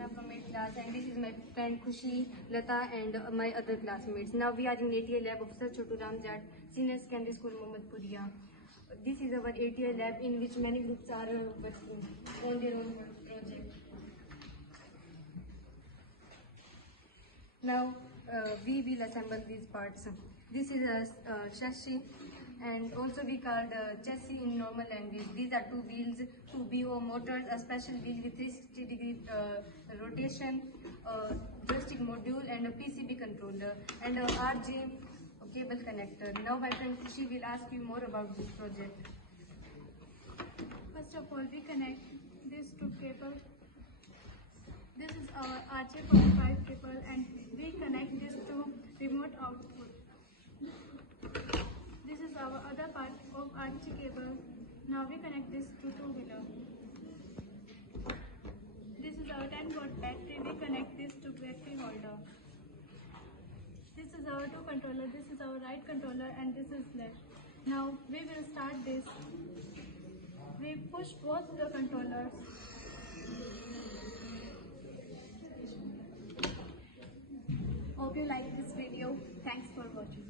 Now from 8th class, and this is my friend Khushi, Lata and my other classmates. Now we are in ATL lab of Sir Chotu Ramjat, Sr.Sec.School, Mohammadpuriya. This is our ATL lab in which many groups are working on their own project. Now we will assemble these parts. This is a chassis, and also we called chassis in normal language. These are two wheels, two BO motors, a special wheel with 360-degree rotation, joystick module, and a PCB controller, and a RJ cable connector. Now my friend Kushi will ask you more about this project. First of all, we connect these two cables. This is our RJ45 cable, and we connect this to remote output. This is our other part of RJ cable. Now we connect this to two-wheeler. This is our 10-watt battery. We connect this to battery holder. This is our two controller. This is our right controller, and this is left. Now we will start this. We push both the controllers. Hope you like this video. Thanks for watching.